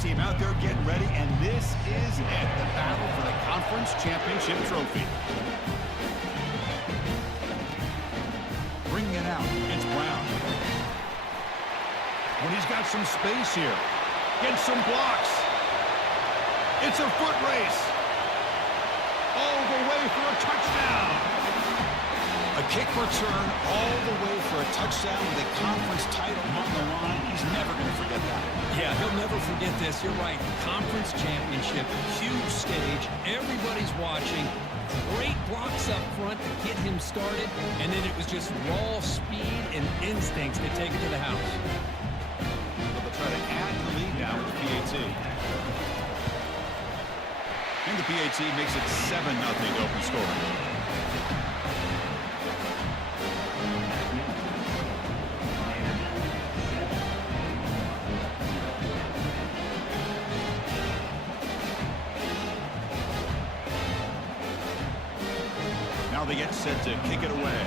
team out there getting ready, and this is it, the battle for the conference championship trophy. Bringing it out, it's Brown. When he's got some space here, gets some blocks. It's a foot race. All the way for a touchdown. A kick return all the way for a touchdown with a conference title on the line. He's never going to forget that. Yeah, he'll never forget this. You're right. Conference championship, huge stage. Everybody's watching. Great blocks up front to get him started. And then it was just raw speed and instincts to take it to the house. But they'll try to add to the lead now with the PAT. And the PAT makes it 7-0 open scoring. Now they get set to kick it away.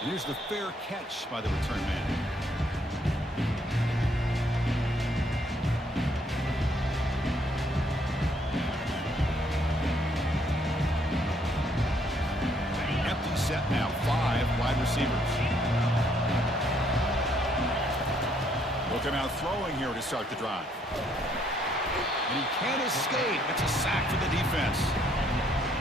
And here's the fair catch by the return man. Empty set now, 5 wide receivers. Looking out throwing here to start the drive. And he can't escape. It's a sack for the defense.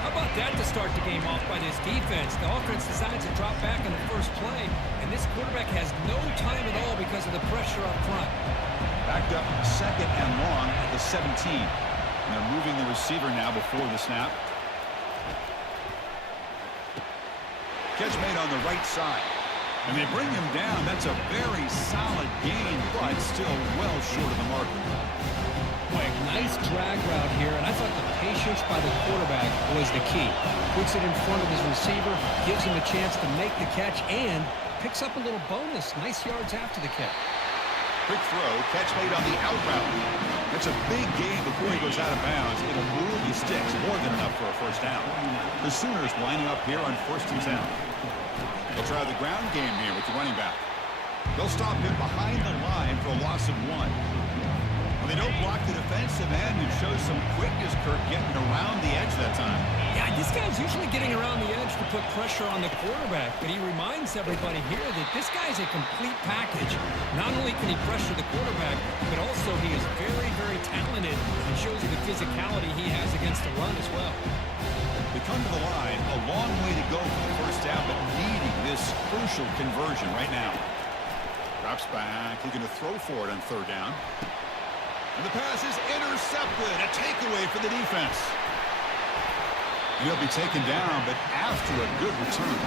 How about that to start the game off by this defense? The offense decides to drop back in the first play, and this quarterback has no time at all because of the pressure up front. Backed up 2nd and long at the 17. And they're moving the receiver now before the snap. Catch made on the right side. And they bring him down. That's a very solid gain, but still well short of the marker. Boy, nice drag route here, and I thought the patience by the quarterback was the key. Puts it in front of his receiver, gives him a chance to make the catch, and picks up a little bonus. Nice yards after the catch. Quick throw, catch made on the out route. That's a big gain before he goes out of bounds. It'll move the sticks, more than enough for a first down. The Sooners lining up here on 1st and 10. They'll try the ground game here with the running back. They'll stop him behind the line for a loss of 1. Well, they don't block the defensive end and show some quickness, Kirk, getting around the edge that time. Yeah, this guy's usually getting around the edge to put pressure on the quarterback, but he reminds everybody here that this guy's a complete package. Not only can he pressure the quarterback, but also he is very, very talented and shows you the physicality he has against the run as well. They come to the line, a long way to go for the first down, but needing this crucial conversion right now. Drops back, looking to throw for it on 3rd down. And the pass is intercepted, a takeaway for the defense. He'll be taken down, but after a good return.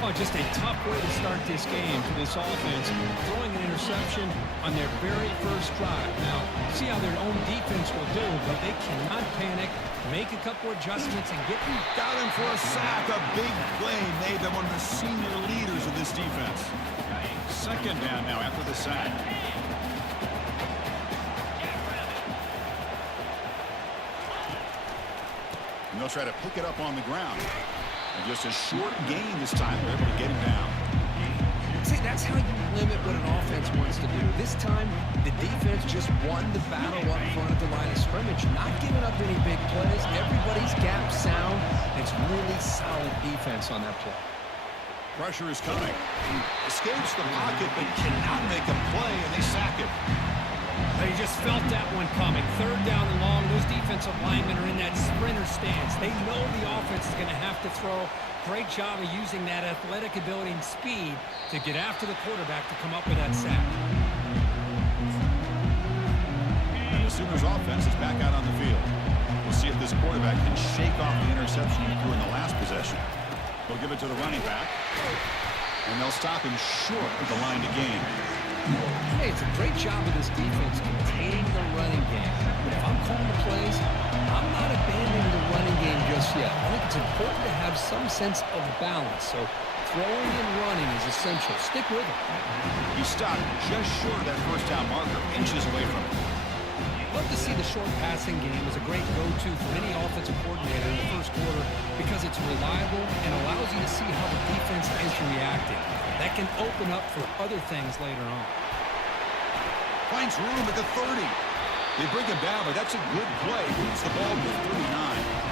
Oh, just a tough way to start this game for this offense, throwing an interception on their very first drive. Now, see how their own defense will do, but they cannot panic, make a couple adjustments, and get them. Got him for a sack, a big play made them one of the senior leaders of this defense. 2nd down now after the sack. And they'll try to pick it up on the ground. And just a short gain this time. They're able to get him down. See, that's how you limit what an offense wants to do. This time, the defense just won the battle up front of the line of scrimmage, not giving up any big plays. Everybody's gap sound. It's really solid defense on that play. Pressure is coming. Escapes the pocket, but cannot make a play, and they sack it. They just felt that one coming. 3rd down and long. Those defensive linemen are in that sprinter stance. They know the offense is going to have to throw. Great job of using that athletic ability and speed to get after the quarterback to come up with that sack. And the Sooners offense is back out on the field. We'll see if this quarterback can shake off the interception he threw in the last possession. They'll give it to the running back. And they'll stop him short of the line to gain. Hey, it's a great job of this defense containing the running game. But if I'm calling the plays, I'm not abandoning the running game just yet. I think it's important to have some sense of balance. So throwing and running is essential. Stick with it. He stopped just short of that first down marker, inches away from it. Love to see the short passing game as a great go-to for any offensive coordinator in the first quarter because it's reliable and allows you to see how the defense is reacting. That can open up for other things later on. Finds room at the 30. They bring him down, but that's a good play. Moves the ball to 39.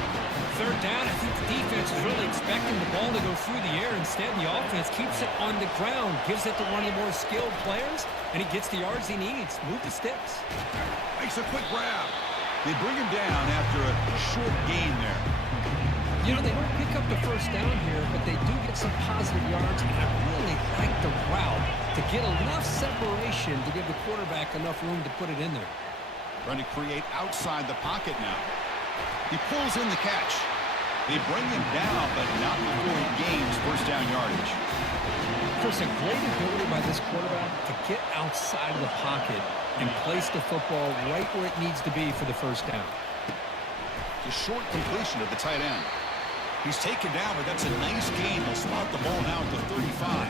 Third down, I think the defense is really expecting the ball to go through the air. Instead, the offense keeps it on the ground, gives it to one of the more skilled players, and he gets the yards he needs. Move the sticks. Makes a quick grab. They bring him down after a short gain there. You know, they don't pick up the first down here, but they do get some positive yards, and I really like the route to get enough separation to give the quarterback enough room to put it in there. Trying to create outside the pocket now. He pulls in the catch. They bring him down, but not before he gains first down yardage. Chris, a great ability by this quarterback to get outside of the pocket and place the football right where it needs to be for the first down. The short completion of the tight end. He's taken down, but that's a nice gain. They'll spot the ball now at the 35.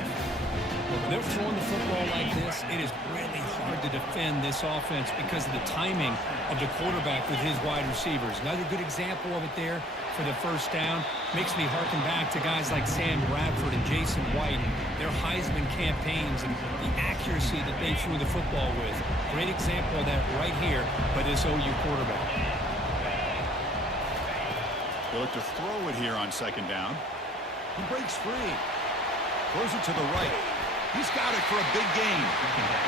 When they're throwing the football like this, it is really hard to defend this offense because of the timing of the quarterback with his wide receivers. Another good example of it there for the first down. Makes me harken back to guys like Sam Bradford and Jason White, their Heisman campaigns and the accuracy that they threw the football with. Great example of that right here by this OU quarterback. They look to throw it here on second down. He breaks free. Throws it to the right. He's got it for a big gain.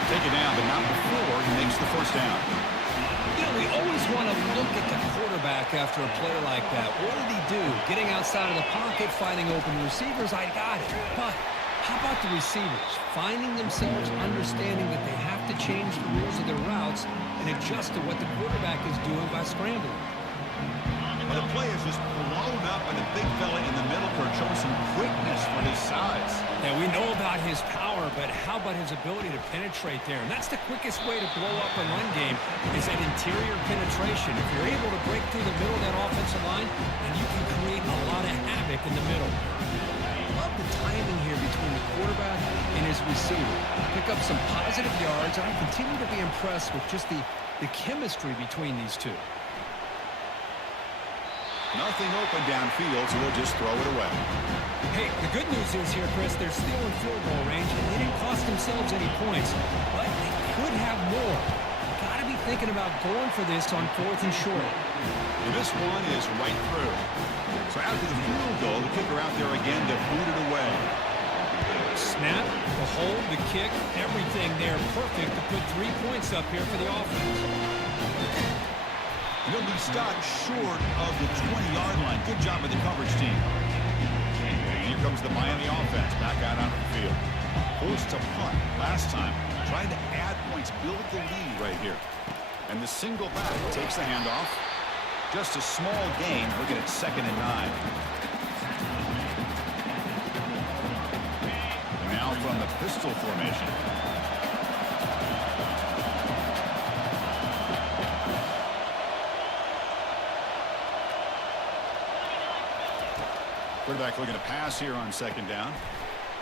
Take it down, but not before he makes the first down. You know, we always want to look at the quarterback after a play like that. What did he do? Getting outside of the pocket, finding open receivers, I got it. But how about the receivers? Finding themselves understanding that they have to change the rules of their routes and adjust to what the quarterback is doing by scrambling. Well, the play is just blown up by the big fella in the middle for showing some quickness for his size. Yeah, we know about his power, but how about his ability to penetrate there? And that's the quickest way to blow up a run game is that interior penetration. If you're able to break through the middle of that offensive line, then you can create a lot of havoc in the middle. I love the timing here between the quarterback and his receiver. Pick up some positive yards, and I continue to be impressed with just the chemistry between these two. Nothing open downfield, so they'll just throw it away. Hey, the good news is here, Chris, they're still in field goal range, and they didn't cost themselves any points, but they could have more. Got to be thinking about going for this on 4th and short. And this one is right through. So after the field goal, the kicker out there again to boot it away. Snap, the hold, the kick, everything there perfect to put 3 points up here for the offense. And he'll be stopped short of the 20-yard line. Good job by the coverage team. And here comes the Miami offense back out onto the field. Forced to punt last time. Trying to add points, build the lead right here. And the single back takes the handoff. Just a small gain. Looking at 2nd and 9. And now from the pistol formation. Quarterback looking to pass here on 2nd down.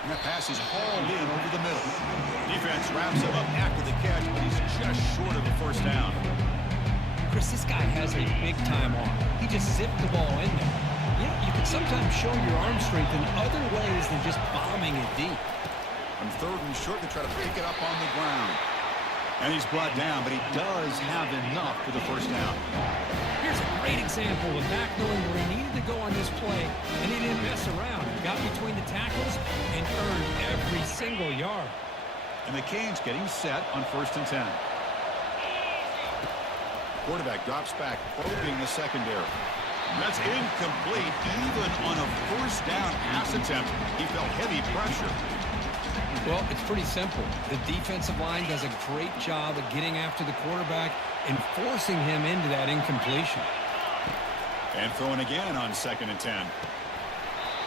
And that pass is hauled in over the middle. Defense wraps him up after the catch, but he's just short of the first down. Chris, this guy has a big-time arm. He just zipped the ball in there. You know, you can sometimes show your arm strength in other ways than just bombing it deep. On 3rd and short, they try to pick it up on the ground. And he's brought down, but he does have enough for the first down. Here's a great example of back knowing where he needed to go on this play, and he didn't mess around. He got between the tackles and earned every single yard. And the Canes getting set on 1st and 10. Quarterback drops back, probing the secondary. That's incomplete. Even on a first down pass attempt, he felt heavy pressure. Well, it's pretty simple. The defensive line does a great job of getting after the quarterback and forcing him into that incompletion. And throwing again on 2nd and 10.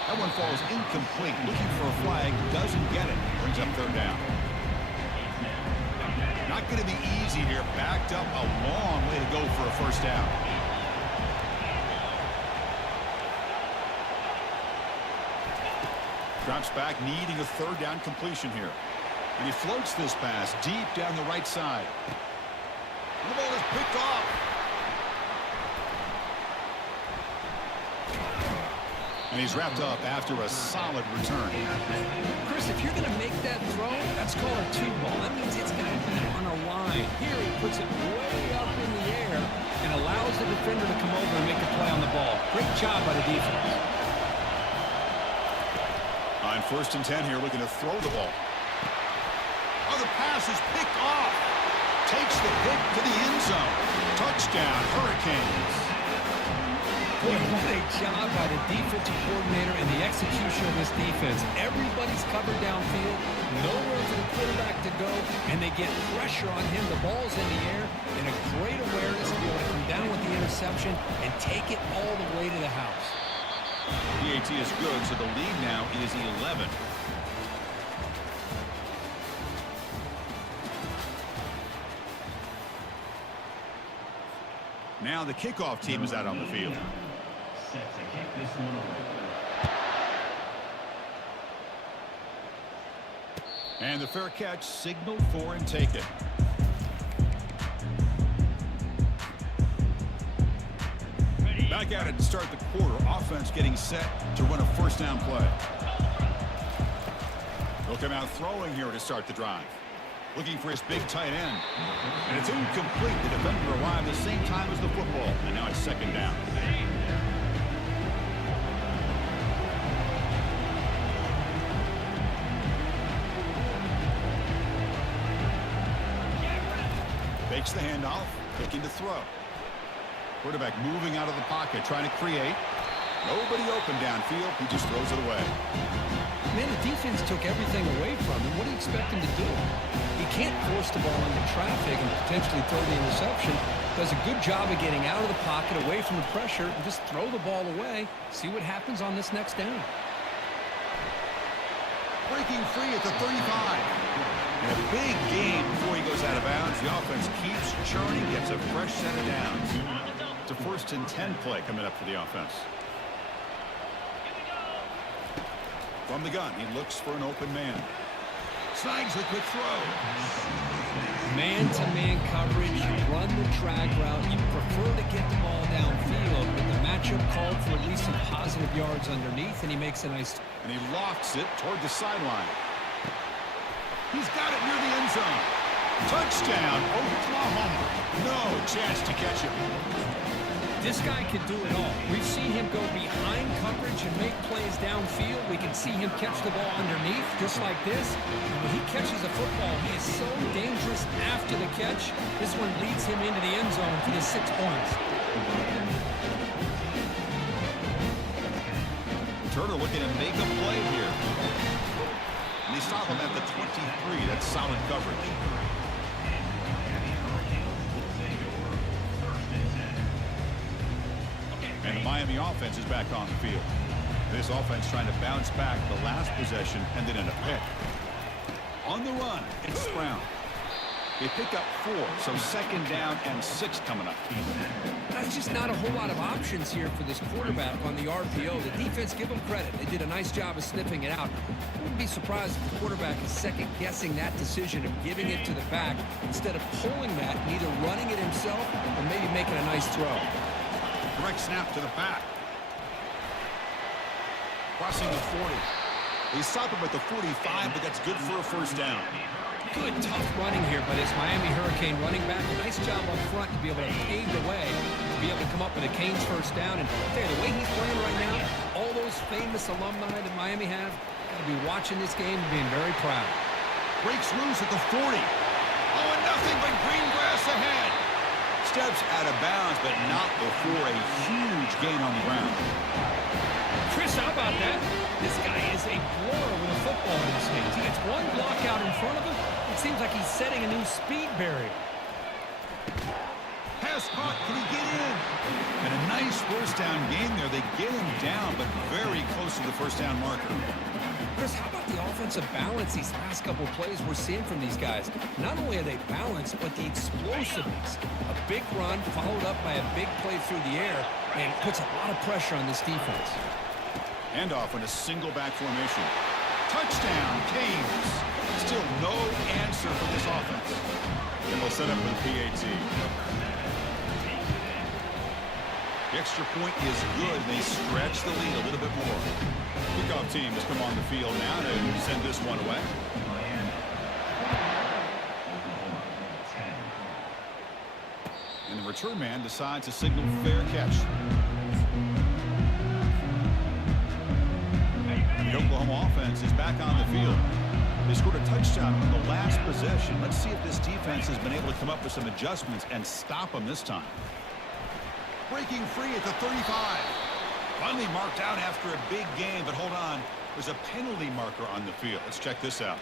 That one falls incomplete. Looking for a flag, doesn't get it. Brings up 3rd down. Not going to be easy here. Backed up a long way to go for a first down. Drops back, needing a 3rd down completion here. And he floats this pass deep down the right side. And the ball is picked off. And he's wrapped up after a solid return. Chris, if you're going to make that throw, that's called a two ball. That means it's got to be on a line. Here he puts it way up in the air and allows the defender to come over and make a play on the ball. Great job by the defense. On 1st and 10 here, looking to throw the ball. Oh, the pass is picked off. Takes the pick to the end zone. Touchdown, Hurricanes. Boy, what a job by the defensive coordinator and the execution of this defense. Everybody's covered downfield, nowhere for the quarterback to go, and they get pressure on him. The ball's in the air, and a great awareness to be able to come down with the interception and take it all the way to the house. PAT is good, so the lead now is 11. Now the kickoff team is out on the field. Set to kick this one away. And the fair catch signaled for and taken. Back at it to start the quarter. Offense getting set to run a first down play. They'll come out throwing here to start the drive. Looking for his big tight end. And it's incomplete. The defender arrived the same time as the football. And now it's 2nd down. Fakes the handoff, looking to throw. Quarterback moving out of the pocket, trying to create. Nobody open downfield. He just throws it away. Man, the defense took everything away from him. What do you expect him to do? He can't force the ball into traffic and potentially throw the interception. Does a good job of getting out of the pocket, away from the pressure, and just throw the ball away. See what happens on this next down. Breaking free at the 35. And a big game before he goes out of bounds. The offense keeps churning, gets a fresh set of downs. It's a 1st and 10 play coming up for the offense. From the gun, he looks for an open man. Snags the quick throw. Man-to-man coverage, you run the drag route, you prefer to get the ball downfield, but the matchup called for at least some positive yards underneath, and he makes a nice... And he lofts it toward the sideline. He's got it near the end zone. Touchdown, Oklahoma. No chance to catch him. This guy can do it all. We've seen him go behind coverage and make plays downfield. We can see him catch the ball underneath, just like this. And when he catches a football, he is so dangerous after the catch. This one leads him into the end zone for the 6 points. Turner looking to make a play here. And they stop him at the 23. That's solid coverage. And the Miami offense is back on the field. This offense trying to bounce back the last possession and then in a pick. On the run, it's Brown. They pick up 4, so 2nd down and 6 coming up. There's just not a whole lot of options here for this quarterback on the RPO. The defense, give them credit. They did a nice job of sniffing it out. I wouldn't be surprised if the quarterback is second-guessing that decision of giving it to the back instead of pulling that and either running it himself or maybe making a nice throw. Direct snap to the back. Crossing the 40. They stop him at the 45, but that's good for a first down. Good, tough running here by this Miami Hurricane running back. A nice job up front to be able to pave the way, to be able to come up with a Canes first down. And I'll tell you, the way he's playing right now, all those famous alumni that Miami have, got to be watching this game and being very proud. Breaks loose at the 40. Oh, and nothing but green grass ahead. Steps out of bounds, but not before a huge gain on the ground. Chris, how about that? This guy is a blower with a football in his hands. He gets one block out in front of him. It seems like he's setting a new speed barrier. Pass caught. Can he get in? And a nice first down game there. They get him down, but very close to the first down marker. Chris, how about the offensive balance these last couple of plays we're seeing from these guys? Not only are they balanced, but the explosiveness. A big run followed up by a big play through the air, and it puts a lot of pressure on this defense. Handoff in a single back formation. Touchdown, Canes. Still no answer for this offense. And they'll set up with PAT. The extra point is good. They stretch the lead a little bit more. Kickoff team has come on the field now to send this one away. And the return man decides to signal fair catch. The Oklahoma offense is back on the field. They scored a touchdown on the last possession. Let's see if this defense has been able to come up with some adjustments and stop them this time. Breaking free at the 35. Finally marked out after a big game, but hold on. There's a penalty marker on the field. Let's check this out.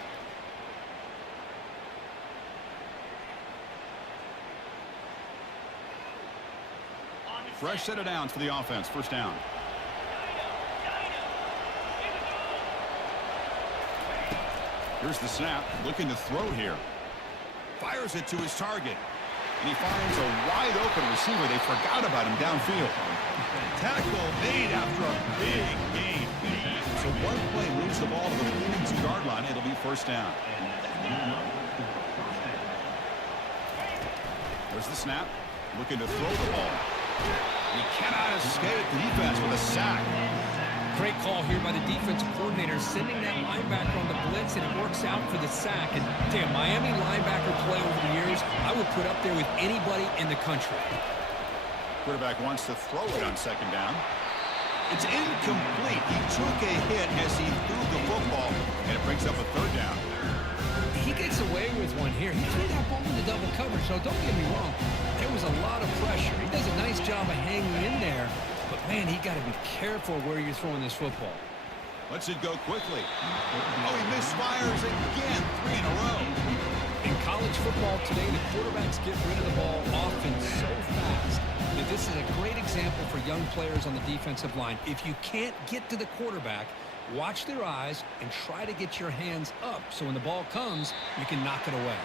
Fresh set of downs for the offense. First down. Here's the snap. Looking to throw here. Fires it to his target. And he finds a wide open receiver. They forgot about him downfield. Tackle made after a big gain. So one play moves the ball to the 42-yard line. It'll be first down. There's the snap. Looking to throw the ball. He cannot escape the defense with a sack. Great call here by the defensive coordinator, sending that linebacker on the blitz, and it works out for the sack. And damn, Miami linebacker play over the years, I would put up there with anybody in the country. Quarterback wants to throw it on second down. It's incomplete. He took a hit as he threw the football, and it brings up a third down. He gets away with one here. He threw that ball into double coverage, so don't get me wrong. There was a lot of pressure. He does a nice job of hanging in there. But, man, he got to be careful where you're throwing this football. Lets it go quickly. Oh, he misfires again. 3 in a row. In college football today, the quarterbacks get rid of the ball often so fast that this is a great example for young players on the defensive line. If you can't get to the quarterback, watch their eyes and try to get your hands up so when the ball comes, you can knock it away.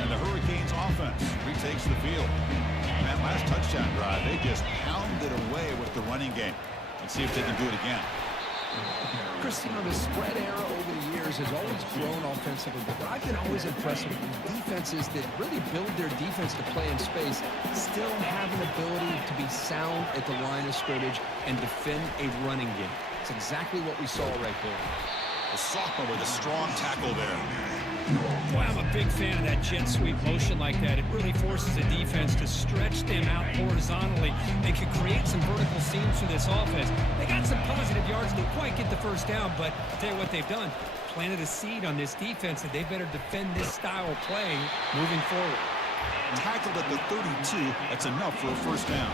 And the Hurricanes offense retakes the field. And that last touchdown drive, they just pounded away with the running game. Let's see if they can do it again. Chris, the spread era over the years has always grown offensively, but what I've been always impressed with is defenses that really build their defense to play in space still have an ability to be sound at the line of scrimmage and defend a running game. It's exactly what we saw right there. The sophomore with a strong tackle there. Boy, I'm a big fan of that jet sweep motion like that. It really forces the defense to stretch them out horizontally. They could create some vertical seams for this offense. They got some positive yards. Didn't quite get the first down, but I'll tell you what they've done. Planted a seed on this defense that they better defend this style of play moving forward. Tackled at the 32. That's enough for a first down.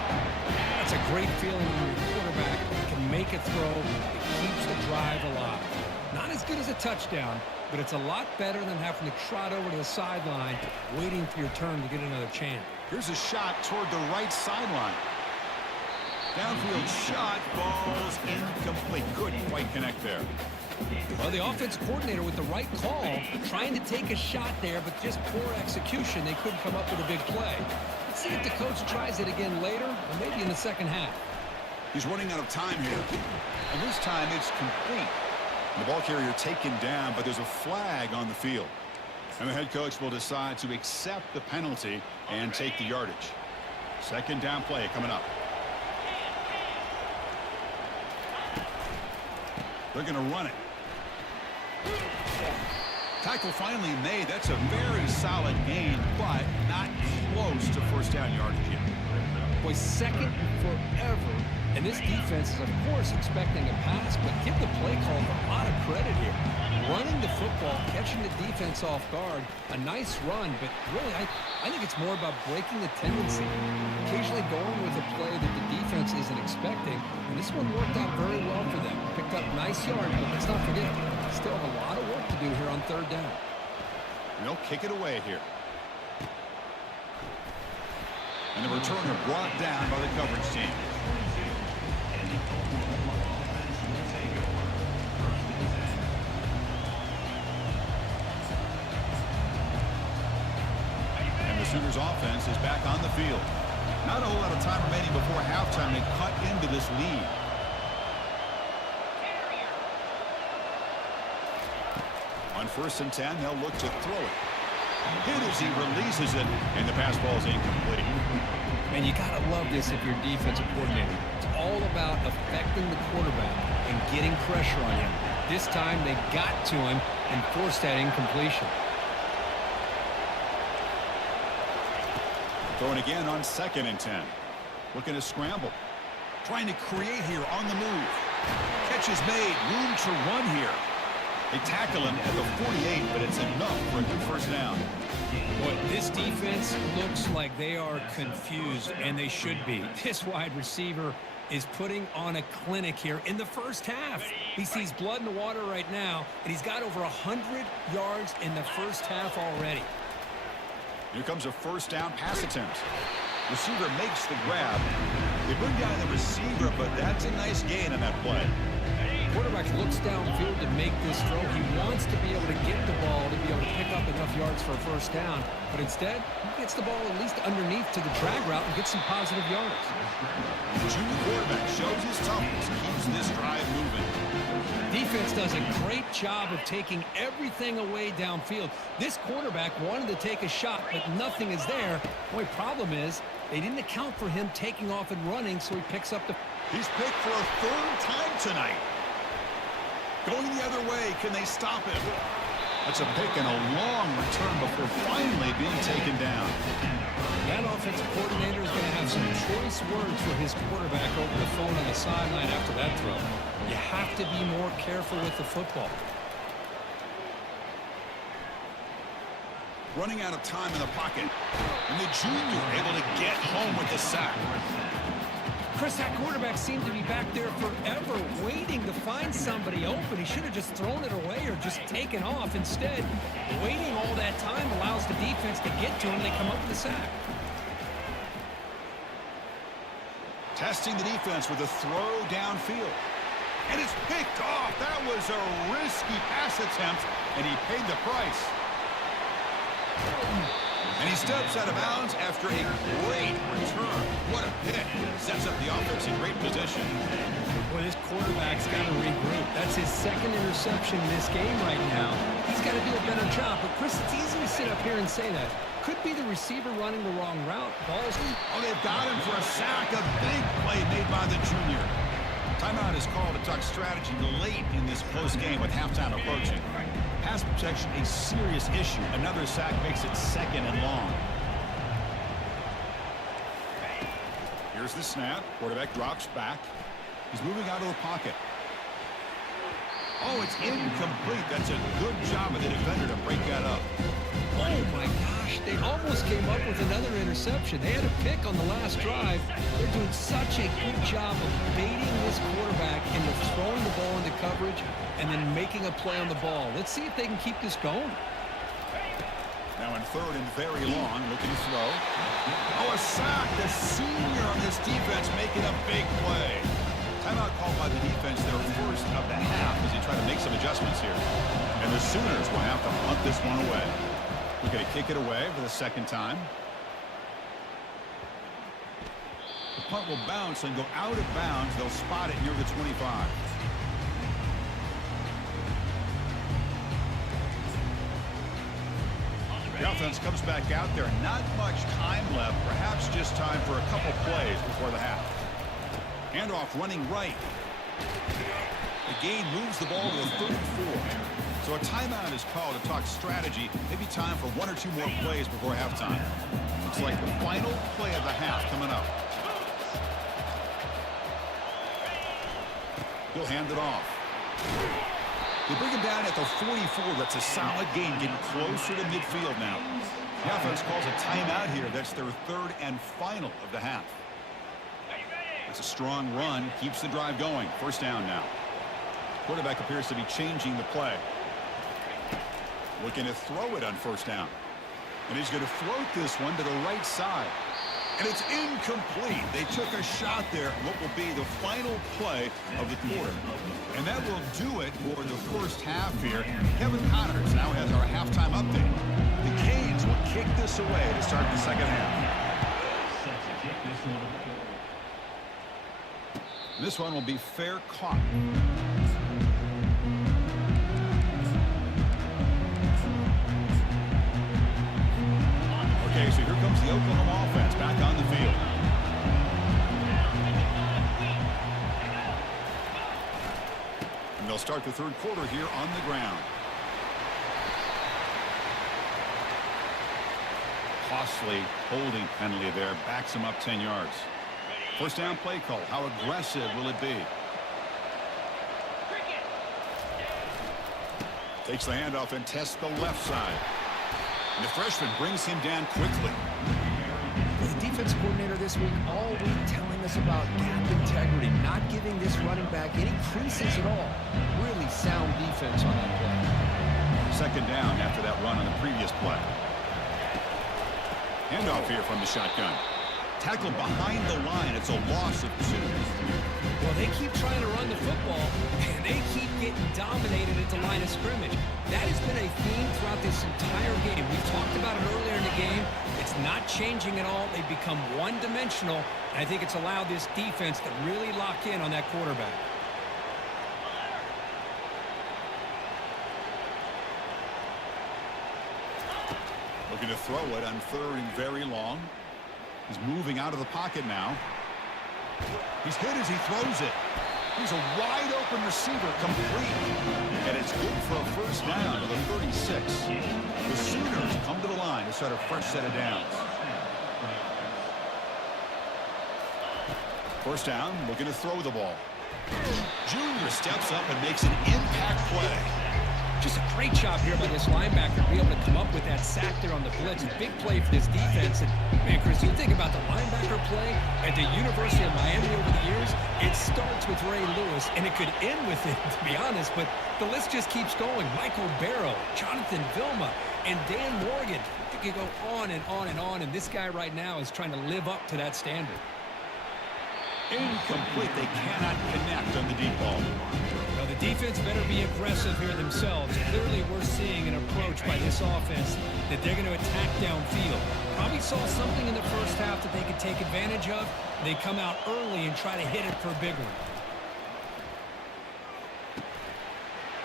That's a great feeling when your quarterback can make a throw that keeps the drive alive. Not as good as a touchdown, but it's a lot better than having to trot over to the sideline waiting for your turn to get another chance. Here's a shot toward the right sideline. Downfield shot falls incomplete. Couldn't quite connect there. Well, the offense coordinator with the right call, trying to take a shot there, but just poor execution. They couldn't come up with a big play. Let's see if the coach tries it again later, or maybe in the second half. He's running out of time here. And this time it's complete. The ball carrier taken down, but there's a flag on the field. And the head coach will decide to accept the penalty and take the yardage. Second down play coming up. They're going to run it. Tackle finally made. That's a very solid gain, but not close to first down yardage yet. Boy, second forever. And this defense is, of course, expecting a pass, but give the play caller a lot of credit here. Running the football, catching the defense off guard, a nice run, but really, I think it's more about breaking the tendency. Occasionally going with a play that the defense isn't expecting, and this one worked out very well for them. Picked up nice yards, but let's not forget, still have a lot of work to do here on third down. And they'll kick it away here. And the returner brought down by the coverage team. Sooners offense is back on the field. Not a whole lot of time remaining before halftime to cut into this lead. On 1st and 10, they'll look to throw it. Hit as he releases it, and the pass ball is incomplete. And you got to love this if you're a defensive coordinator. It's all about affecting the quarterback and getting pressure on him. This time they got to him and forced that incompletion. Throwing again on 2nd and 10. Looking to scramble. Trying to create here on the move. Catch is made. Room to run here. They tackle him at the 48, but it's enough for a good first down. Boy, this defense looks like they are confused, and they should be. This wide receiver is putting on a clinic here in the first half. He sees blood in the water right now, and he's got over 100 yards in the first half already. Here comes a first down pass attempt. Receiver makes the grab. They bring down the receiver, but that's a nice gain on that play. Quarterback looks downfield to make this throw. He wants to be able to get the ball to be able to pick up enough yards for a first down, but instead, he gets the ball at least underneath to the drag route and gets some positive yards. The junior quarterback shows his toughness, keeps this drive moving. Defense does a great job of taking everything away downfield. This quarterback wanted to take a shot, but nothing is there. The only problem is they didn't account for him taking off and running, so he picks up the... He's picked for a 3rd time tonight. Going the other way, can they stop him? That's a pick and a long return before finally being taken down. That offensive coordinator is going to have some choice words for his quarterback over the phone on the sideline after that throw. You have to be more careful with the football. Running out of time in the pocket. And the junior able to get home with the sack. Chris, that quarterback seemed to be back there forever waiting to find somebody open. He should have just thrown it away or just taken off. Instead, waiting all that time allows the defense to get to him. They come up with a sack. Testing the defense with a throw downfield. And it's picked off. That was a risky pass attempt, and he paid the price. And he steps out of bounds after a great return. What a pick. Sets up the offense in great position. Boy, this quarterback's got to regroup. That's his 2nd interception in this game right now. He's got to do a better job. But, Chris, it's easy to sit up here and say that. Could be the receiver running the wrong route. Ball's... Oh, they've got him for a sack. A big play made by the junior. Timeout is called to talk strategy late in this close game with halftime approaching. Pass protection a serious issue. Another sack makes it 2nd and long. Here's the snap. Quarterback drops back. He's moving out of the pocket. Oh, it's incomplete. That's a good job of the defender to break that up. Oh, my gosh. They almost came up with another interception. They had a pick on the last drive. They're doing such a good job of baiting this quarterback into throwing the ball into coverage and then making a play on the ball. Let's see if they can keep this going. Now in 3rd and very long, looking to throw. Oh, a sack. The senior on this defense making a big play. Timeout called by the defense, their first of the half, as they try to make some adjustments here. And the Sooners will have to punt this one away. We're going to kick it away for the 2nd time. The punt will bounce and go out of bounds. They'll spot it near the 25. The offense comes back out there. Not much time left. Perhaps just time for a couple plays before the half. Handoff running right. The gain moves the ball to the 34. So a timeout is called to talk strategy. Maybe time for 1 or 2 more plays before halftime. Looks like the final play of the half coming up. He'll hand it off. They bring him down at the 44. That's a solid gain, getting closer to midfield now. The offense calls a timeout here. That's their 3rd and final of the half. That's a strong run. Keeps the drive going. First down now. Quarterback appears to be changing the play. Looking to throw it on first down. And he's going to float this one to the right side. And it's incomplete. They took a shot there. What will be the final play of the quarter. And that will do it for the first half here. Kevin Connors now has our halftime update. The Canes will kick this away to start the 2nd half. Set to kick this one away. This one will be fair caught. comes the Oklahoma offense back on the field. And they'll start the third quarter here on the ground. Costly holding penalty there. Backs him up 10 yards. First down play call. How aggressive will it be? Takes the handoff and tests the left side. And the freshman brings him down quickly. The defense coordinator this week all week telling us about gap integrity, not giving this running back any creases at all. Really sound defense on that play. Second down after that run on the previous play. Handoff here from the shotgun. Tackled behind the line. It's a loss of 2. Well, they keep trying to run the football, and they keep getting dominated at the line of scrimmage. That has been a theme throughout this entire game. We've talked about it earlier in the game. It's not changing at all. They've become one-dimensional, and I think it's allowed this defense to really lock in on that quarterback. Looking to throw it on 3rd and very long. He's moving out of the pocket now. He's hit as he throws it. He's a wide open receiver, complete. And it's good for a first down to the 36. The Sooners come to the line to start a fresh set of downs. First down, looking to throw the ball. Junior steps up and makes an impact play. Just a great job here by this linebacker to be able to come up with that sack there on the blitz. A big play for this defense. And, man, Chris, you think about the linebacker play at the University of Miami over the years, it starts with Ray Lewis, and it could end with it, to be honest. But the list just keeps going. Michael Barrow, Jonathan Vilma, and Dan Morgan. You could go on and on and on, and this guy right now is trying to live up to that standard. Incomplete. They cannot connect on the deep ball. Now, the defense better be aggressive here themselves. Clearly, we're seeing an approach by this offense that they're going to attack downfield. Probably saw something in the first half that they could take advantage of. They come out early and try to hit it for a big one.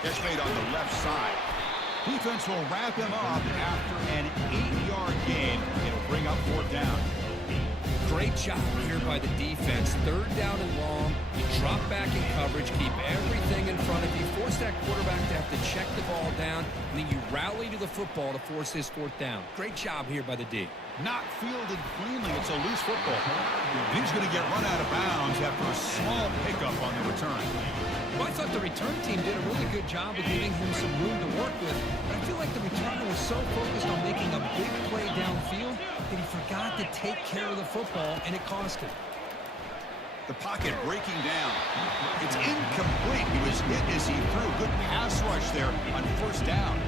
Catch made on the left side. Defense will wrap him up after an 8-yard gain. It'll bring up 4th down. Great job here by the defense. 3rd down and long. You drop back in coverage, keep everything in front of you, force that quarterback to have to check the ball down, and then you rally to the football to force this 4th down. Great job here by the D. Not fielded cleanly. It's a loose football. And he's going to get run out of bounds after a small pickup on the return. Well, I thought the return team did a really good job of giving him some room to work with, but I feel like the returner was so focused on making a big play downfield that he forgot to take care of the football, and it cost him. The pocket breaking down. It's incomplete. He was hit as he threw. Good pass rush there on 1st down.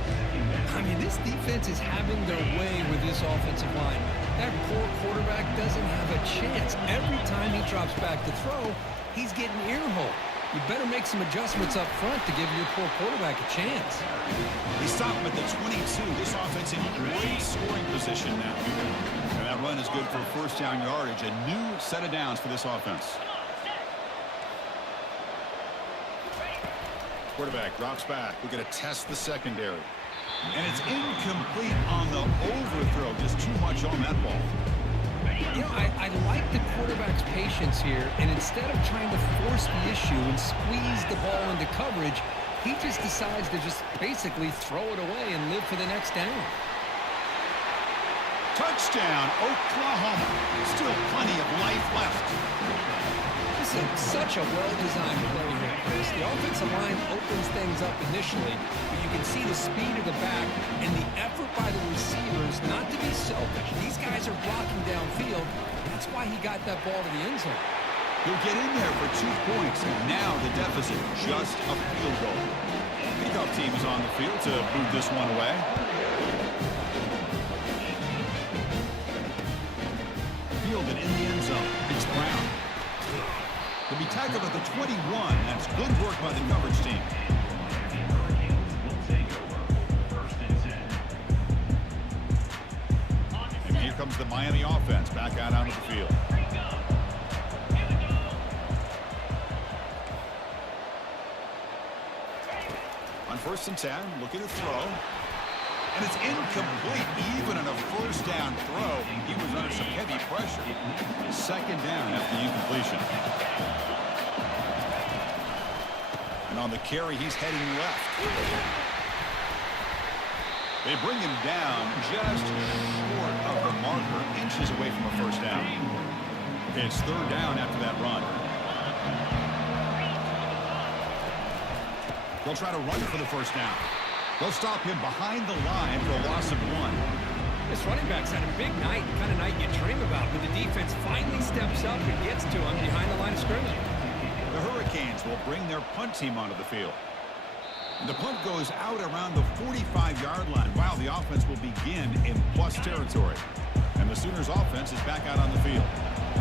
I mean, this defense is having their way with this offensive line. That poor quarterback doesn't have a chance. Every time he drops back to throw, he's getting ear-hole. You better make some adjustments up front to give your poor quarterback a chance. They stop him at the 22. This offense in great scoring position now. And that run is good for 1st down yardage. A new set of downs for this offense. Quarterback drops back. We're going to test the secondary. And it's incomplete on the overthrow. Just too much on that ball. You know, I like the quarterback's patience here, and instead of trying to force the issue and squeeze the ball into coverage, he just decides to just basically throw it away and live for the next down. Touchdown, Oklahoma. Still plenty of life left. This is such a well-designed play here, Chris. The offensive line opens things up initially, but you can see the speed of the back and the effort by the receivers not to be selfish. These guys are blocking downfield. That's why he got that ball to the end zone. He'll get in there for 2 points, and now the deficit just a field goal. Kickoff team is on the field to move this one away. Fielded in the end zone. It's Brown. He'll be tackled at the 21. That's good work by the coverage team. And here comes the Miami offense back out onto the field. On 1st and 10, looking to throw. And it's incomplete. Even on a first down throw, he was under some heavy pressure. Second down after the incompletion. And on the carry, he's heading left. They bring him down just short of the marker, inches away from a first down. It's third down after that run. They'll try to run for the first down. They'll stop him behind the line for a loss of 1. This running back's had a big night, the kind of night you dream about, when the defense finally steps up and gets to him behind the line of scrimmage. The Hurricanes will bring their punt team onto the field. The punt goes out around the 45-yard line. Wow, the offense will begin in plus territory. And the Sooners offense is back out on the field.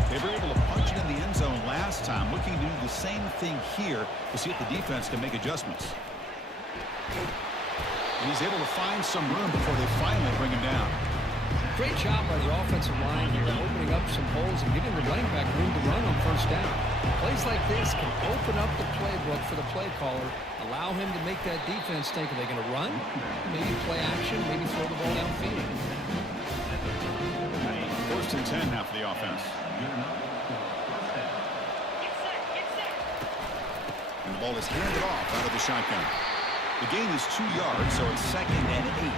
They were able to punch it in the end zone last time, looking to do the same thing here to see if the defense can make adjustments. And he's able to find some room before they finally bring him down. Great job by the offensive line here, opening up some holes and giving the running back room to run on first down. Plays like this can open up the playbook for the play caller, allow him to make that defense think, are they going to run? Maybe play action, maybe throw the ball downfield. First and 10 now for the offense. And the ball is handed off out of the shotgun. The gain is 2 yards, so it's second and 8.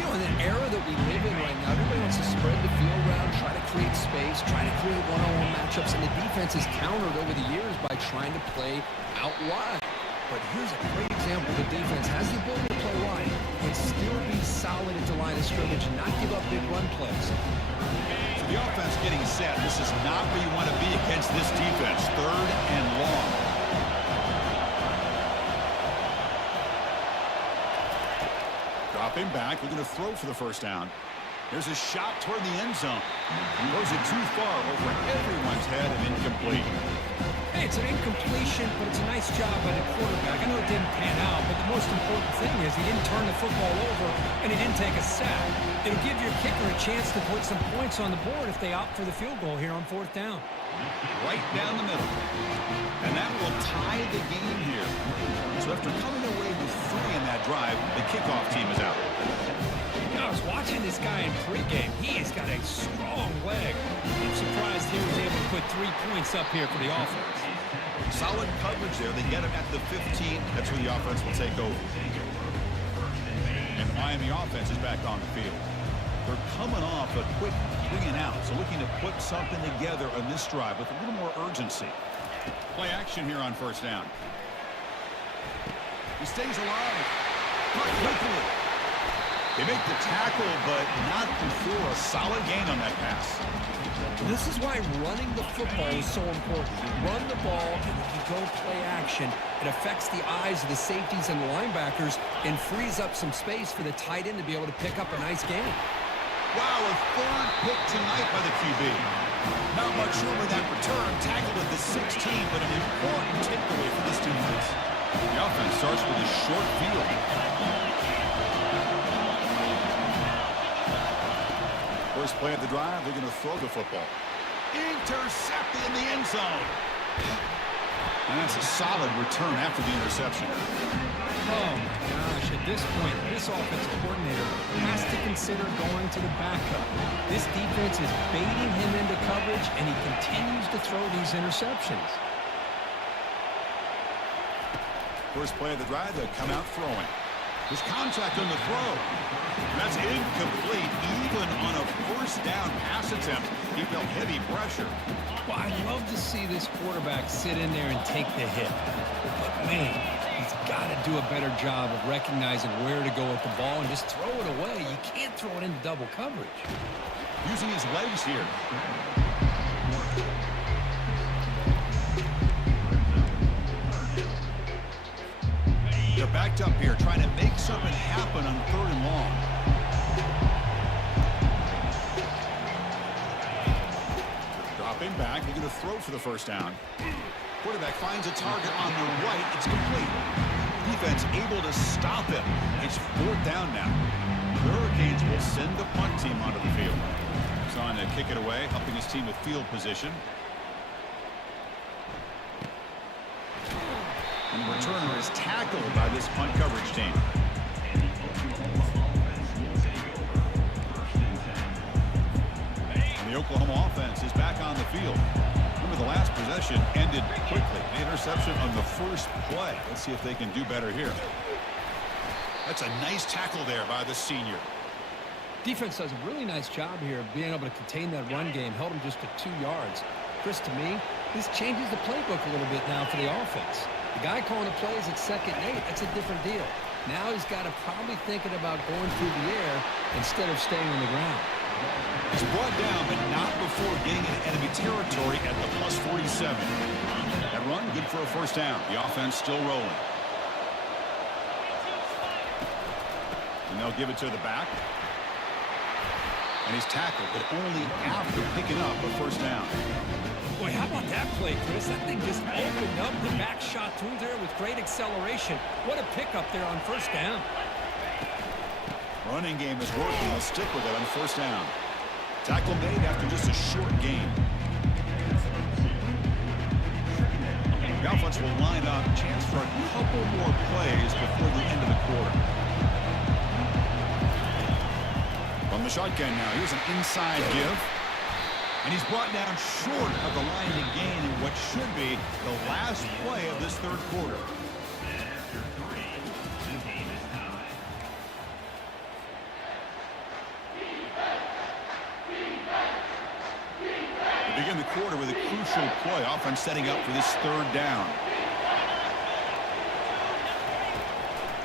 You know, in the era that we live in right now, everybody wants to spread the field around, try to create space, try to create one-on-one matchups, and the defense is countered over the years by trying to play out wide. But here's a great example. The defense has the ability to play wide, but still be solid at the line of scrimmage and not give up big run plays. So the offense getting set. This is not where you want to be against this defense. Third and long. Dropping back, looking to throw for the first down. There's a shot toward the end zone. Throws it too far over everyone's head and incomplete. Hey, it's an incompletion, but it's a nice job by the quarterback. I know it didn't pan out, but the most important thing is he didn't turn the football over and he didn't take a sack. It'll give your kicker a chance to put some points on the board if they opt for the field goal here on fourth down. Right down the middle. And that will tie the game here. So after coming away with 3 in that drive, the kickoff team is out. You know, I was watching this guy in pregame. He has got a strong leg. I'm surprised he was able to put 3 points up here for the offense. Solid coverage there. They get him at the 15. That's where the offense will take over. And the Miami offense is back on the field. They're coming off a quick 3 and out, so looking to put something together on this drive with a little more urgency. Play action here on first down. He stays alive. Caught quickly. They make the tackle, but not before a solid gain on that pass. This is why running the football is so important. You run the ball, and if you go play action, it affects the eyes of the safeties and the linebackers and frees up some space for the tight end to be able to pick up a nice gain. Wow, a third pick tonight by the QB. Not much room in that return. Tackled at the 16, but an important takeaway for this defense. The offense starts with a short field. First play of the drive, they're going to throw the football. Intercepted in the end zone. And that's a solid return after the interception. Oh, my gosh. At this point, this offensive coordinator has to consider going to the backup. This defense is baiting him into coverage, and he continues to throw these interceptions. First play of the drive, they'll come out throwing. There's contact on the throw. That's incomplete. Even on a first down pass attempt, he felt heavy pressure. Well, I'd love to see this quarterback sit in there and take the hit. But, man, he's got to do a better job of recognizing where to go with the ball and just throw it away. You can't throw it into double coverage. Using his legs here. They're backed up here, trying to make something happen on third and long. Dropping back, they're going to throw for the first down. Quarterback finds a target on the right. It's complete. Defense able to stop him. It's fourth down now. The Hurricanes will send the punt team onto the field. He's on to kick it away, helping his team with field position. And the returner is tackled by this punt coverage team. last possession ended quickly. The interception on the first play. Let's see if they can do better here. That's a nice tackle there by the senior. Defense does a really nice job here of being able to contain that run game. Held him just to 2 yards. Chris, to me, this changes the playbook a little bit now for the offense. The guy calling the plays at 2nd and 8, that's a different deal. Now he's got to probably thinking about going through the air instead of staying on the ground. He's brought down, but not before getting into enemy territory at the +47. That run, good for a first down. The offense still rolling. And they'll give it to the back. And he's tackled, but only after picking up a first down. Boy, how about that play, Chris? That thing just opened up. The back shot through there with great acceleration. What a pickup there on first down. Running game is working. They'll stick with it on first down. Tackle made after just a short gain. The offense will line up. Chance for a couple more plays before the end of the quarter. From the shotgun now, here's an inside give. And he's brought down short of the line to gain in what should be the last play of this third quarter. We begin the quarter with a crucial play. Offense setting up for this third down.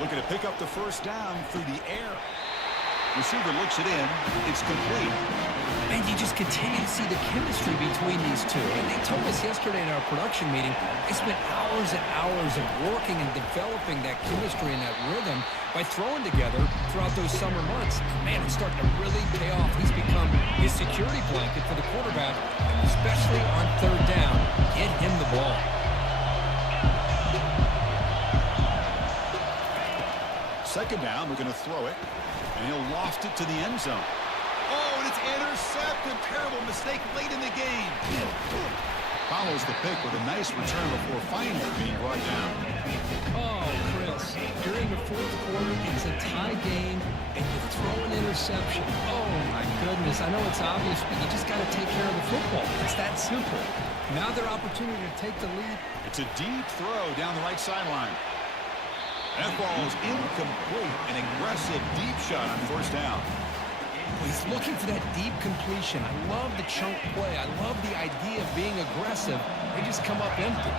Looking to pick up the first down through the air. Receiver looks it in. It's complete. And you just continue to see the chemistry between these two. And they told us yesterday in our production meeting, they spent hours and hours of working and developing that chemistry and that rhythm by throwing together throughout those summer months. Man, it's starting to really pay off. He's become his security blanket for the quarterback, especially on third down. Get him the ball. Second down, we're going to throw it. And he'll loft it to the end zone. Oh, and it's intercepted. Terrible mistake late in the game. Follows the pick with a nice return before finally being brought down. Oh, Chris, during the fourth quarter, it's a tie game, and you throw an interception. Oh, my goodness. I know it's obvious, but you just got to take care of the football. It's that simple. Now their opportunity to take the lead. It's a deep throw down the right sideline. That ball is incomplete. An aggressive deep shot on first down. He's looking for that deep completion. I love the chunk play. I love the idea of being aggressive. They just come up empty.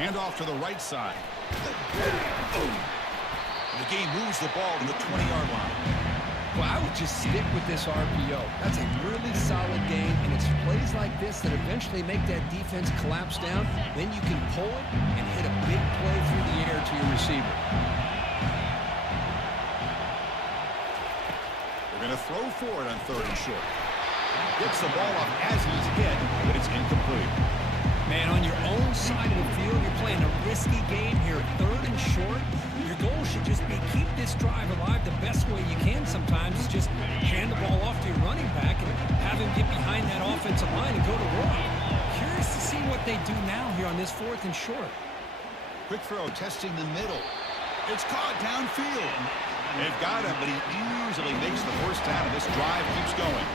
Hand off to the right side. The game moves the ball to the 20-yard line. Well, I would just stick with this RPO. That's a really solid game, and it's plays like this that eventually make that defense collapse down. Then you can pull it and hit a big play through the air to your receiver. They're going to throw for it on third and short. Gets the ball off as he's hit, but it's incomplete. Man, on your own side of the field, you're playing a risky game here. Third and short, your goal should just be keep this drive alive the best way you can sometimes. Is just hand the ball off to your running back and have him get behind that offensive line and go to work. Curious to see what they do now here on this fourth and short. Quick throw, testing the middle. It's caught downfield. They've got him, but he easily makes the first down, and this drive keeps going.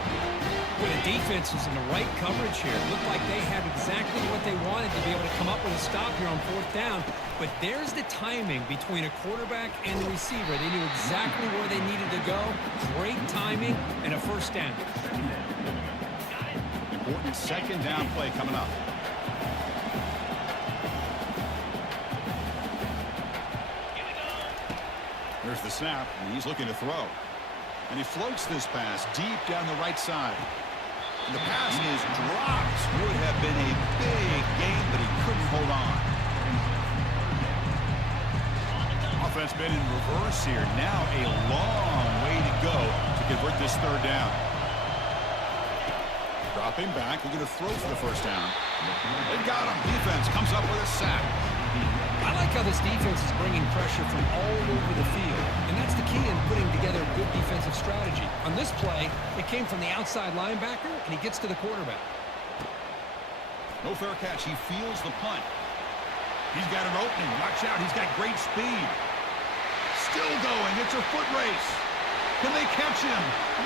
Well, the defense is in the right coverage here. It looked like they had exactly what they wanted to be able to come up with a stop here on fourth down. But there's the timing between a quarterback and the receiver. They knew exactly where they needed to go. Great timing and a first down. Important second down play coming up. There's the snap, and he's looking to throw. And he floats this pass deep down the right side. And the pass is dropped. Would have been a big gain, but he couldn't hold on. Offense been in reverse here. Now a long way to go to convert this third down. Dropping back, looking to throw for the first down. They got him. Defense comes up with a sack. I like how this defense is bringing pressure from all over the field. And that's the key in putting together a good defensive strategy. On this play, it came from the outside linebacker, and he gets to the quarterback. No fair catch. He feels the punt. He's got an opening. Watch out. He's got great speed. Still going. It's a foot race. Can they catch him?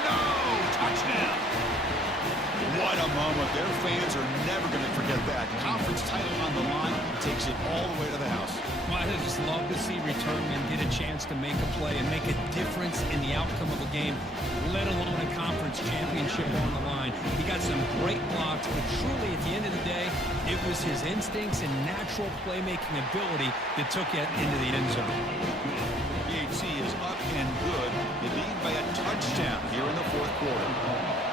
No! Touchdown! What a moment. Their fans are never going to forget that. Conference title on the line. Takes it all the way to the house. Well, I just love to see returnmen get a chance to make a play and make a difference in the outcome of a game, let alone a conference championship on the line. He got some great blocks, but truly at the end of the day, it was his instincts and natural playmaking ability that took it into the end zone. PHC is up and good. They lead by a touchdown here in the fourth quarter.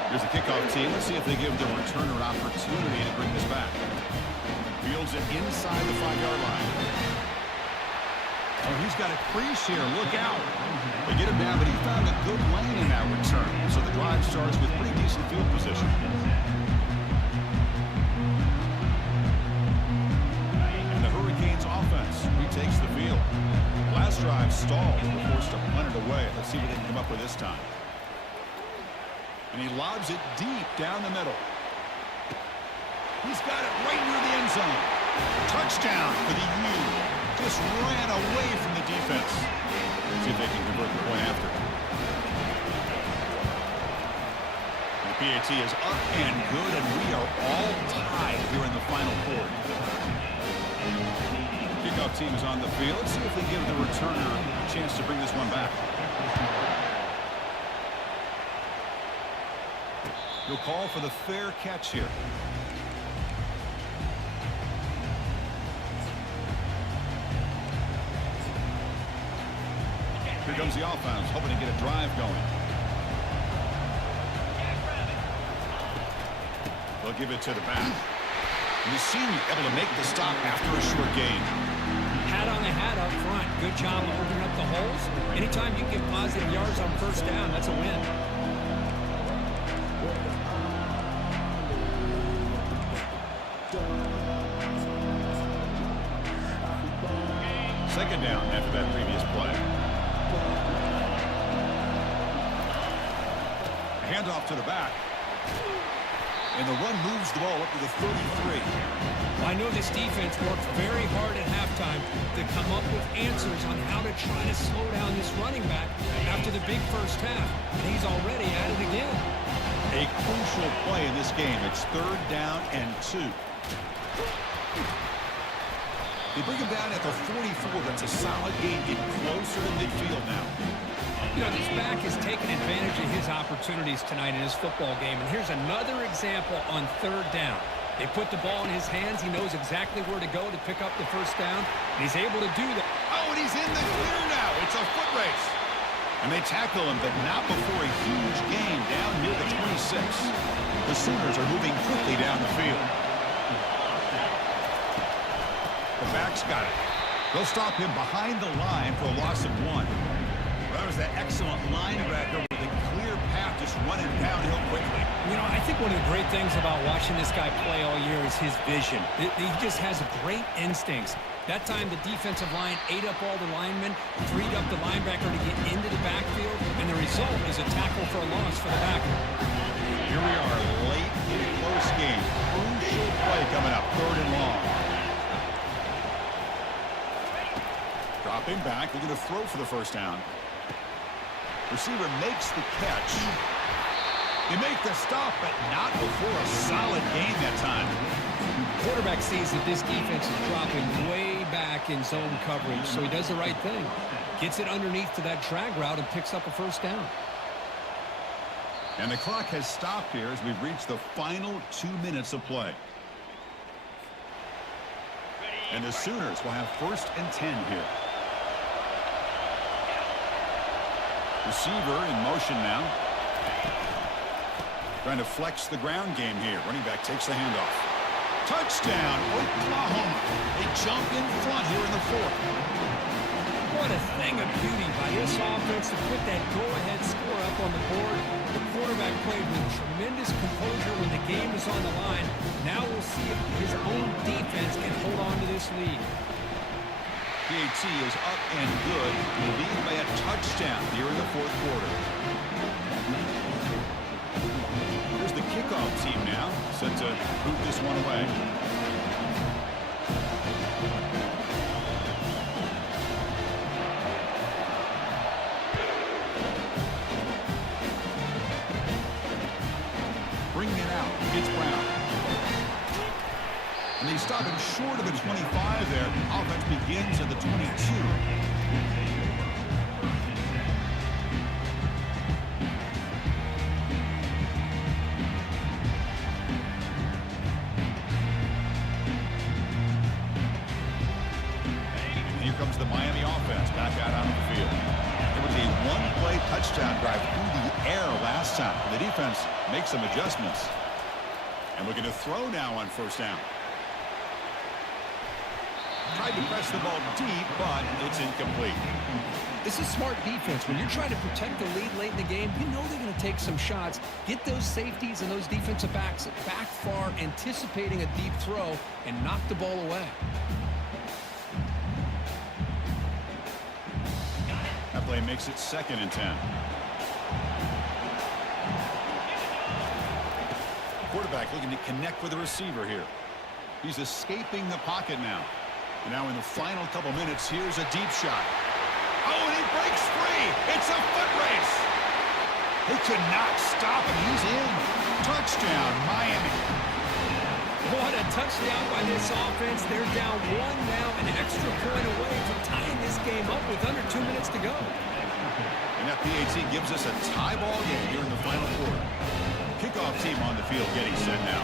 Here's the kickoff team. Let's see if they give the returner an opportunity to bring this back. Fields it inside the 5-yard line. Oh, he's got a crease here. Look out. They get him down, but he found a good lane in that return. So the drive starts with pretty decent field position. And the Hurricanes offense retakes the field. Last drive stalled. They were forced to punt it away. Let's see what they can come up with this time. And he lobs it deep down the middle. He's got it right near the end zone. Touchdown for the U. Just ran away from the defense. See if they can convert the point after. The PAT is up and good, and we are all tied here in the final quarter. Kickoff team is on the field. Let's see if they give the returner a chance to bring this one back. He'll call for the fair catch here. Here comes the offense, hoping to get a drive going. They'll give it to the back. And the senior able to make the stop after a short gain. Hat on the hat up front. Good job of opening up the holes. Anytime you get positive yards on first down, that's a win. Second down after that previous play. Handoff to the back. And the run moves the ball up to the 33. Well, I know this defense worked very hard at halftime to come up with answers on how to try to slow down this running back after the big first half. And he's already at it again. A crucial play in this game. It's 3rd down and 2. They bring him down at the 44. That's a solid gain. Get closer to midfield now. You know, this back has taken advantage of his opportunities tonight in his football game. And here's another example on 3rd down. They put the ball in his hands. He knows exactly where to go to pick up the first down. And he's able to do that. Oh, and he's in the clear now. It's a foot race. And they tackle him, but not before a huge gain down near the 26. The Sooners are moving quickly down the field. The back's got it. They'll stop him behind the line for a loss of 1. That was that excellent linebacker with a clear path just running downhill quickly. You know, I think one of the great things about watching this guy play all year is his vision. He just has great instincts. That time, the defensive line ate up all the linemen, freed up the linebacker to get into the backfield, and the result is a tackle for a loss for the backer. Here we are late in a close game. Crucial play coming up, 3rd and long. Dropping back, they're going to throw for the first down. Receiver makes the catch. They make the stop, but not before a solid gain that time. Quarterback sees that this defense is dropping way back in zone coverage, so he does the right thing. Gets it underneath to that drag route and picks up a first down. And the clock has stopped here as we've reached the final 2 minutes of play. And the Sooners will have 1st and 10 here. Receiver in motion now. Trying to flex the ground game here. Running back takes the handoff. Touchdown, Oklahoma. They jump in front here in the 4th. What a thing of beauty by this offense to put that go-ahead score up on the board. The quarterback played with tremendous composure when the game was on the line. Now we'll see if his own defense can hold on to this lead. PAT is up and good. They lead by a touchdown here in the 4th quarter. Here's the kickoff team now, set to boot this one away. It's Brown. And they stop him short of the 25 there. Offense begins at the 22. Here comes the Miami offense back out on the field. It was a one-play touchdown drive through the air last time. The defense makes some adjustments. And looking to throw now on first down. Tried to press the ball deep, but it's incomplete. This is smart defense. When you're trying to protect the lead late in the game, you know they're going to take some shots, get those safeties and those defensive backs back far, anticipating a deep throw, and knock the ball away. That play makes it 2nd and 10. Quarterback looking to connect with the receiver here. He's escaping the pocket now. And now in the final couple minutes, here's a deep shot. Oh, and he breaks free. It's a foot race. They could not stop him. He's in. Touchdown, Miami. What a touchdown by this offense. They're down 1 now, an extra point away from tying this game up with under 2 minutes to go. And that PAT gives us a tie ball game here in the final quarter. Kickoff team on the field getting set now.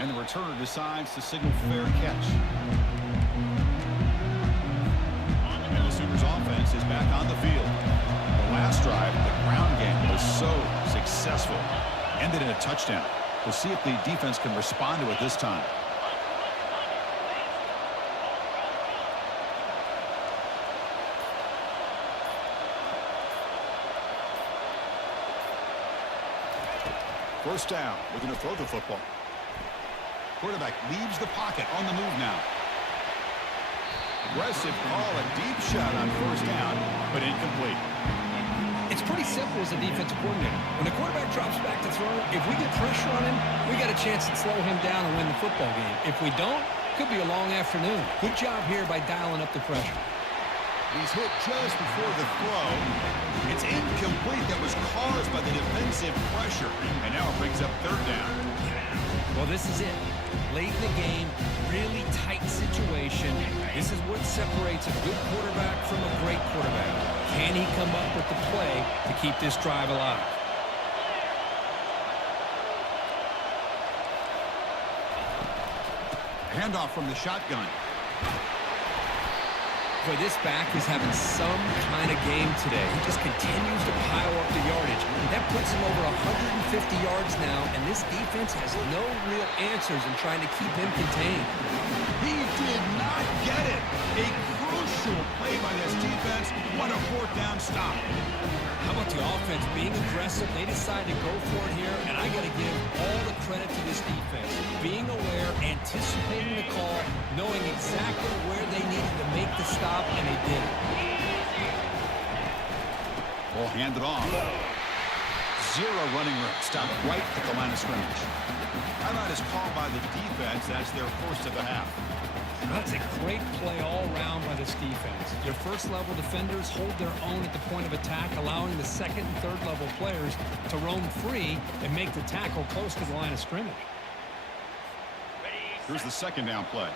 And the returner decides to signal fair catch. And the Sooners offense is back on the field. The last drive, the ground game was so successful. Ended in a touchdown. We'll see if the defense can respond to it this time. First down, looking to throw the football. Quarterback leaves the pocket on the move now. Aggressive call, a deep shot on first down, but incomplete. It's pretty simple as a defensive coordinator. When the quarterback drops back to throw, if we get pressure on him, we got a chance to slow him down and win the football game. If we don't, could be a long afternoon. Good job here by dialing up the pressure. He's hit just before the throw. It's incomplete. That was caused by the defensive pressure. And now it brings up third down. Well, this is it. Late in the game, really tight situation. This is what separates a good quarterback from a great quarterback. Can he come up with the play to keep this drive alive? Handoff from the shotgun. Boy, this back is having some kind of game today. He just continues to pile up the yardage. That puts him over 150 yards now, and this defense has no real answers in trying to keep him contained. He did not get it. A crucial play by this defense. What a fourth down stop. How about the offense being aggressive? They decided to go for it here, and I got to give all the credit to this defense. Being aware, anticipating the call, knowing exactly where they needed to make the stop, and they did it. Ball handed off. Zero running room. Stopped right at the line of scrimmage. Timeout is called by the defense. That's their first of the half. That's a great play all around by this defense. Your first-level defenders hold their own at the point of attack, allowing the second and third-level players to roam free and make the tackle close to the line of scrimmage. Here's the second down play.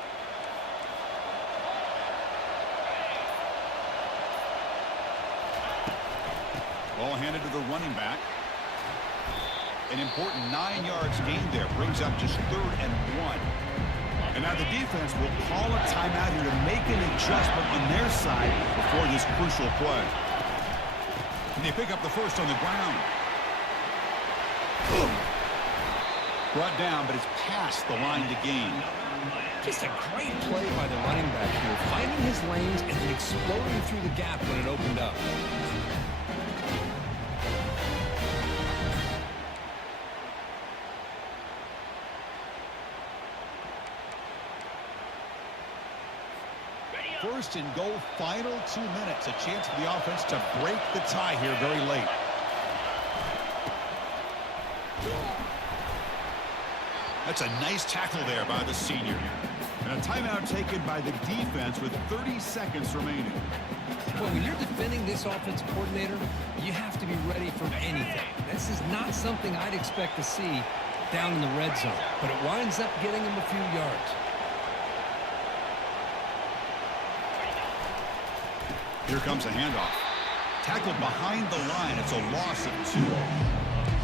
Ball handed to the running back. An important 9 yards gained there. Brings up just 3rd and 1. And now the defense will call a timeout here to make an adjustment on their side before this crucial play. And they pick up the first on the ground. Boom. Brought down, but it's past the line to gain. Just a great play by the running back here, finding his lanes and then exploding through the gap when it opened up. First and goal, final 2 minutes. A chance for the offense to break the tie here very late. That's a nice tackle there by the senior. And a timeout taken by the defense with 30 seconds remaining. Well, when you're defending this offensive coordinator, you have to be ready for anything. This is not something I'd expect to see down in the red zone, but it winds up getting him a few yards. Here comes a handoff. Tackled behind the line. It's a loss of 2.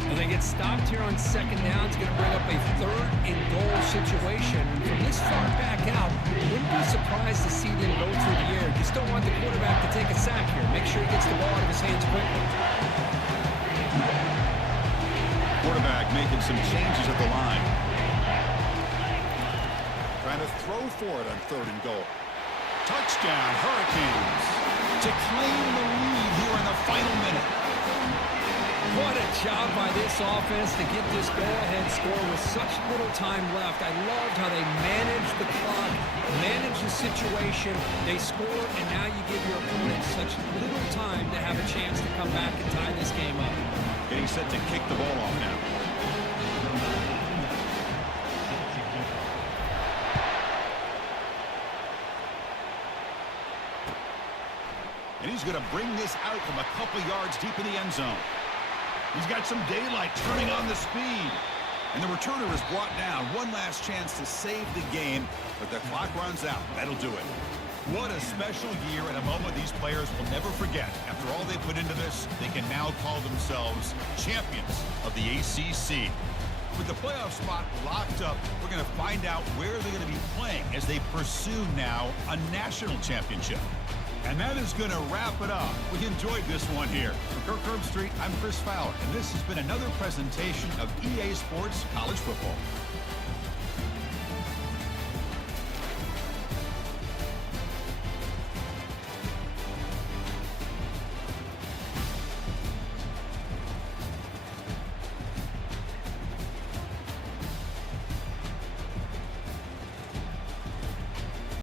Well, they get stopped here on second down. It's going to bring up a 3rd and goal situation. From this far back out, wouldn't be surprised to see them go through the air. Just don't want the quarterback to take a sack here. Make sure he gets the ball out of his hands quickly. Quarterback making some changes at the line. Trying to throw for it on 3rd and goal. Touchdown, Hurricanes, to claim the lead here in the final minute. What a job by this offense to get this go-ahead score with such little time left. I loved how they managed the clock, managed the situation. They scored, and now you give your opponent such little time to have a chance to come back and tie this game up. Getting set to kick the ball off now. And he's going to bring this out from a couple yards deep in the end zone. He's got some daylight turning on the speed. And the returner is brought down. One last chance to save the game, but the clock runs out. That'll do it. What a special year and a moment these players will never forget. After all they put into this, they can now call themselves champions of the ACC. With the playoff spot locked up, we're going to find out where they're going to be playing as they pursue now a national championship. And that is going to wrap it up. We enjoyed this one here. From Kirk Herbstreit, I'm Chris Fowler, and this has been another presentation of EA Sports College Football.